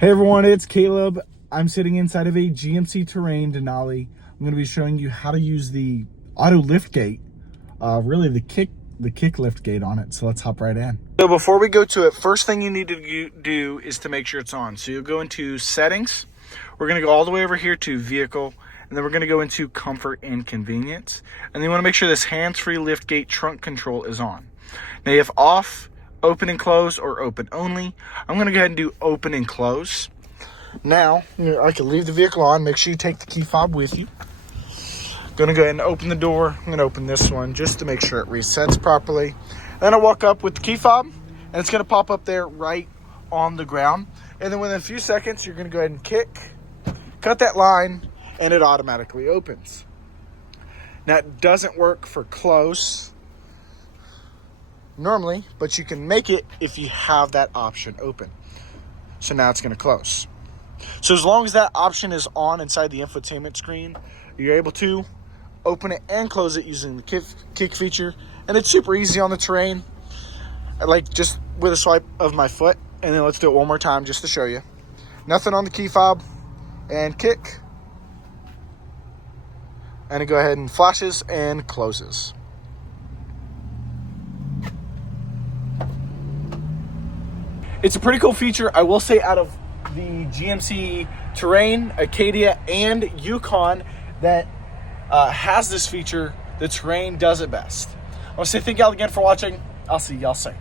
Hey everyone, it's Caleb. I'm sitting inside of a GMC Terrain Denali. I'm going to be showing you how to use the auto lift gate, really the kick lift gate on it. So let's hop right in. So before we go to it, first thing you need to do is to make sure it's on. So you'll go into settings. We're going to go all the way over here to vehicle, and then we're going to go into comfort and convenience. And then you want to make sure this hands-free lift gate trunk control is on. Now you have off, open and close, or open only. I'm going to go ahead and do open and close. Now, I can leave the vehicle on. Make sure you take the key fob with you. Going to go ahead and open the door. I'm going to open this one just to make sure it resets properly. Then I walk up with the key fob, and it's going to pop up there right on the ground. And then within a few seconds, you're going to go ahead and kick, cut that line, and it automatically opens. Now, it doesn't work for close normally, but you can make it if you have that option open. So now it's going to close. So as long as that option is on inside the infotainment screen, you're able to open it and close it using the kick feature. And it's super easy on the Terrain, like just with a swipe of my foot. And then let's do it one more time just to show you. Nothing on the key fob, and kick. And it go ahead and flashes and closes. It's a pretty cool feature. I will say, out of the GMC Terrain, Acadia, and Yukon that has this feature, the Terrain does it best. I want to say thank y'all again for watching. I'll see y'all soon.